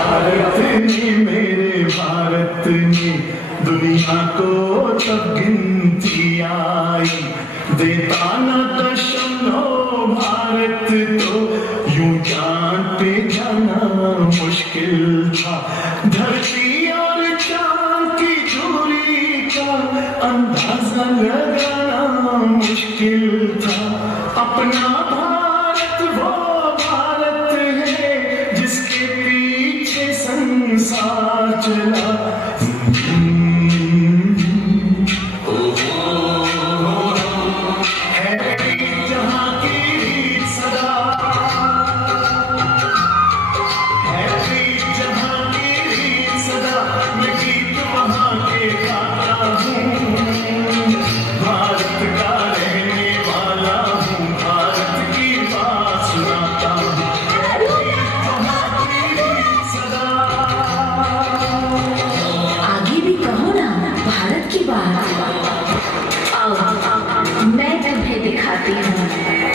भारत ने, मेरे भारत ने दुनिया को तब गिनती आई, देता न दशमलव भारत तो यूं जान पे जाना मुश्किल था। धरती और चांद की दूरी का अंदाजा लगाना मुश्किल था। अपना भारत वो भारत है जिसके पीछे संसार चला।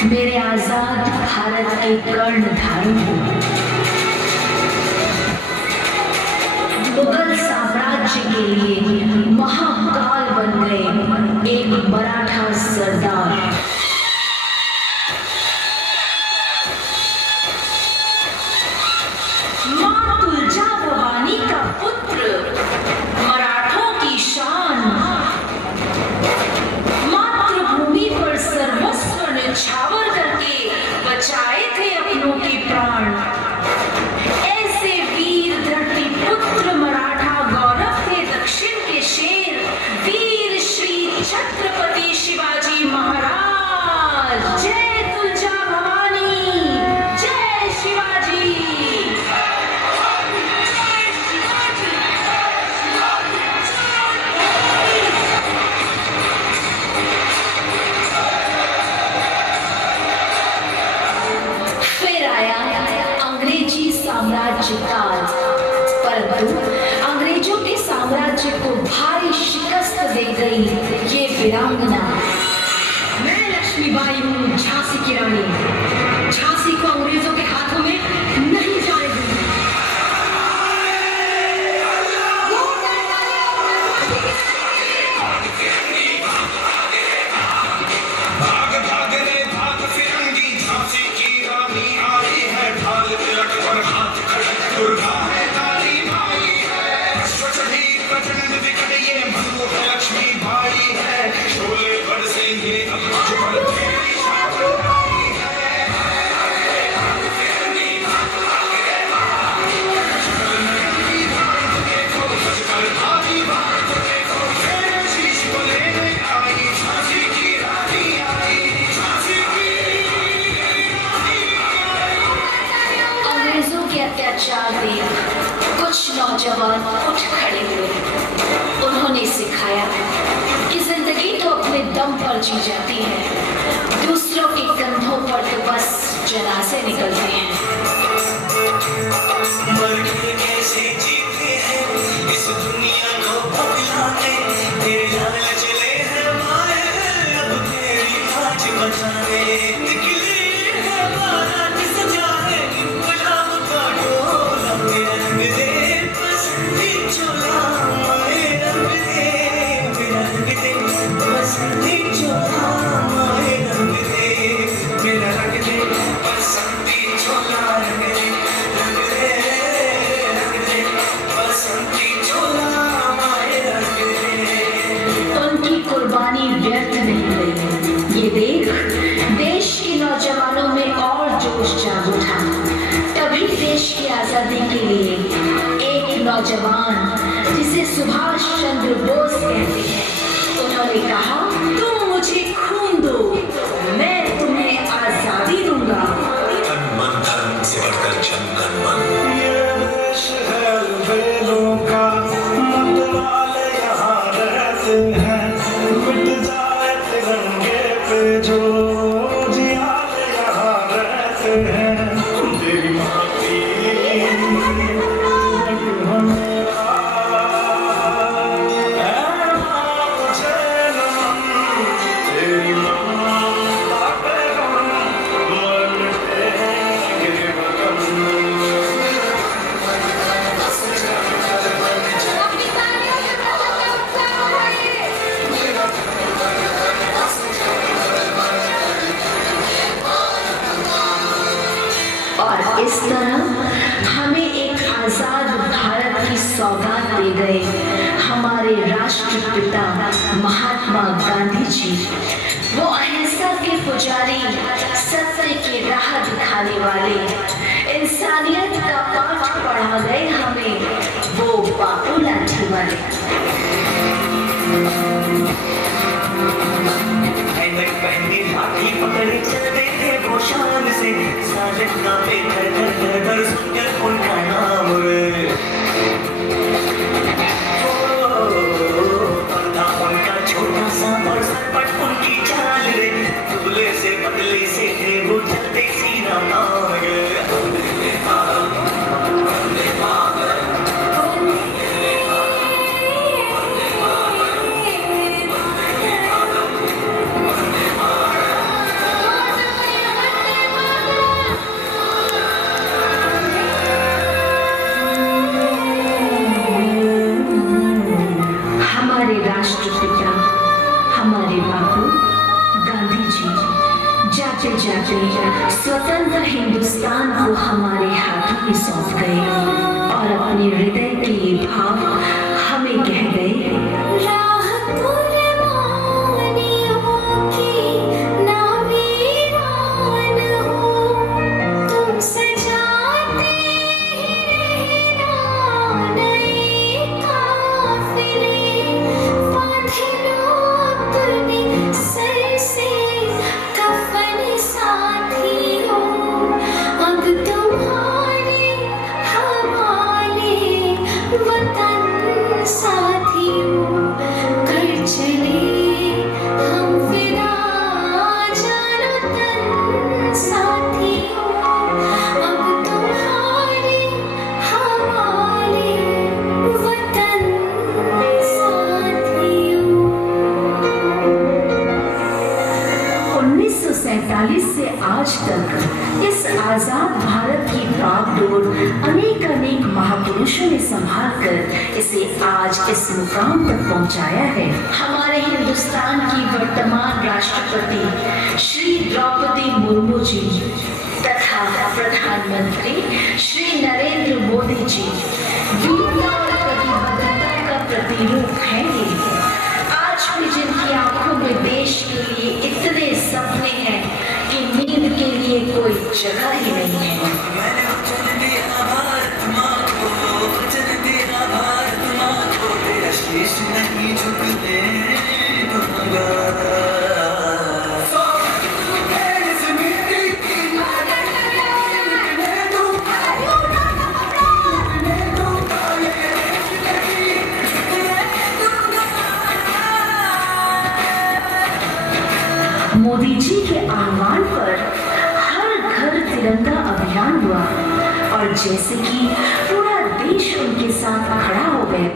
मेरे आजाद भारत के कर्णधार मुगल साम्राज्य के लिए महाकाल बन गए एक मराठा सरदार। मां तुलजा भवानी का पुत्र, मराठों की शान, मातृभूमि पर सर्वस्व न्यौछावर करके बचाए थे अपनों के प्राण। ऐसे वीर धरती पुत्र मराठा गौरव थे दक्षिण के शेर, वीर श्री छत्रपति शिवाजी महाराज। जय तुलजा भवानी, जय शिवाजी। साम्राज्य काल, परंतु अंग्रेजों के साम्राज्य को भारी शिकस्त दे गई ये वीरांगना। मैं लक्ष्मीबाई हूँ, झांसी की रानी। झांसी को अंग्रेजों के हाथों में नहीं जाने दूंगी। कुछ नौजवान उठ खड़े हुए। उन्होंने सिखाया कि जिंदगी तो अपने दम पर जी जाती है, दूसरों के कंधों पर तो बस जनाजे निकलते हैं। मर के कैसे जीते हैं इस दुनिया को बदलाने, तेरे लाल चले हैं माए अब तेरी लाज बचाने। नौजवान जिसे सुभाष चंद्र बोस कहते हैं, उन्होंने कहा तुम मुझे खून दो, मैं तुम्हें आजादी दूंगा। तन मन धर्म से बढ़कर चंदन मन। ये देश है वेदों का, मतवाले यहाँ रहते हैं, मिट जाए तिरंगे पे जो जियाले यहाँ रहते हैं। तेरी माँ की आजाद भारत की सौगात दे गए हमारे राष्ट्रपिता महात्मा गांधी जी। वो अहिंसा के पुजारी, सत्य की राह दिखाने वाले, इंसानियत का पाठ पढ़ा गए हमें वो बापू लाठी वाले। पहनी लाठी पकड़े चलते थे वो शान से, साजन का पे घर घर घर घर सुनकर उनका नाम रे। था उनका छोटा सा और सरपट उनकी चाल रे, दुबले से पतले से थे वो चलते सीना तान रे। राष्ट्रपिता हमारे बापू गांधी जी जाते जाते स्वतंत्र हिंदुस्तान को हमारे हाथों में सौंप गए और अपने हृदय के ये भाव हमें कह गए, से आज तक इस आजाद भारत की बागडोर अनेक महापुरुषों ने संभाल कर इसे आज इस मुकाम तक पहुंचाया है। हमारे हिंदुस्तान की वर्तमान राष्ट्रपति श्री द्रौपदी मुर्मू जी तथा प्रधानमंत्री श्री नरेंद्र मोदी जी वीरता और प्रतिबद्धता का प्रतिरूप है। आज भी जिनकी आंखों में देश के लिए इतने सपने हैं कि नींद के लिए कोई जगह ही नहीं है। मैंने वचन दिया भारत माँ को, वचन दिया भारत माँ को, तेरा शीश नहीं झुकने दूंगा। मोदी जी के आह्वान पर हर घर तिरंगा अभियान हुआ और जैसे कि पूरा देश उनके साथ खड़ा हो गया।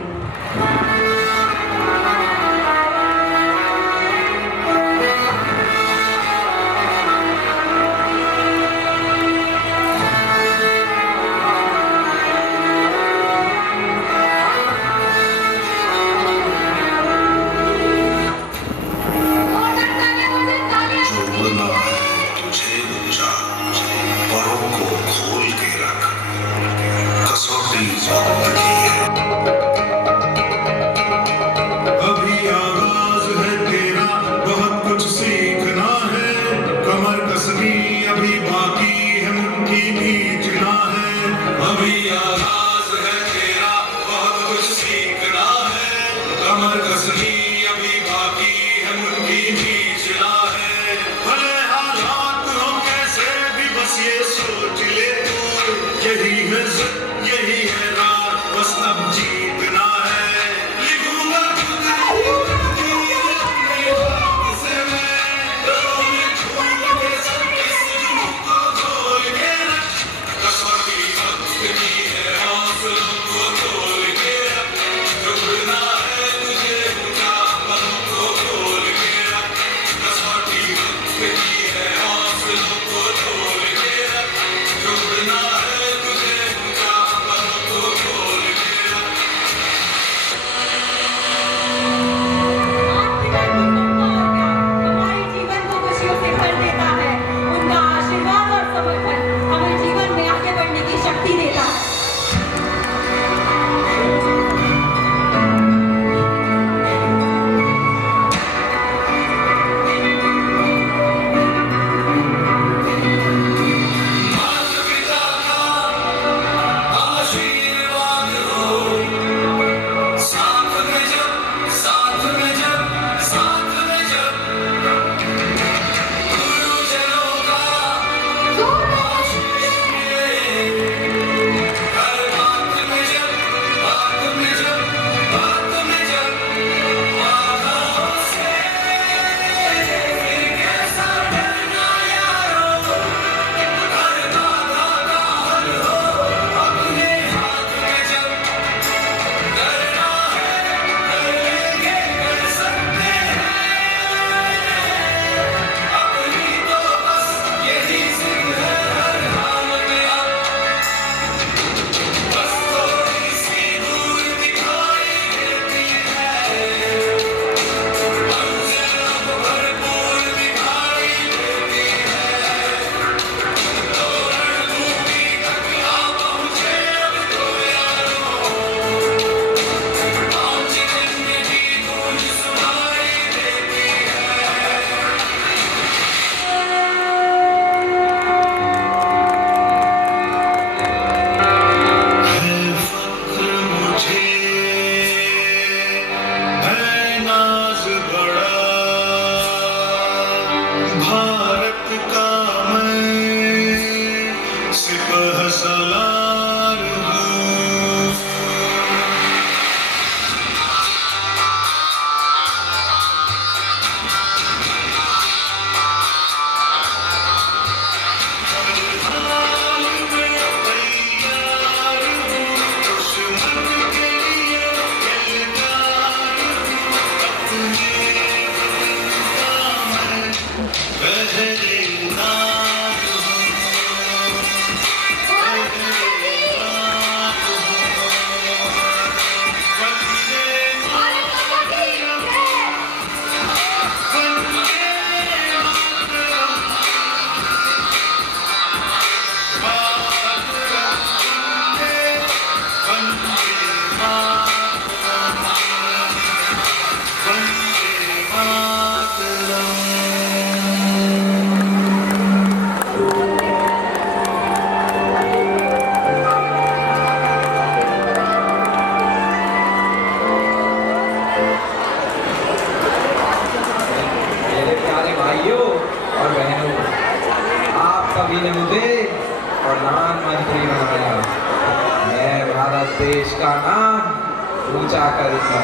देश का नाम ऊंचा करता।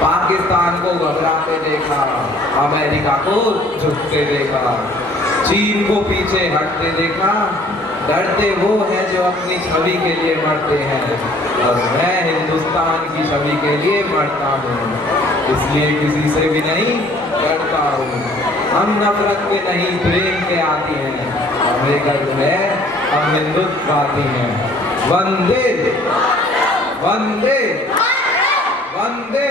पाकिस्तान को घबराते देखा, अमेरिका को झुकते देखा, चीन को पीछे हटते देखा। डरते वो हैं जो अपनी छवि के लिए मरते हैं, और मैं हिंदुस्तान की छवि के लिए मरता हूँ, इसलिए किसी से भी नहीं डरता हूँ। हम नफरत के नहीं प्रेम के आती हैं, हमें गर्व है हम हिंदुत्व गाती हैं। वंदे वंदे वंदे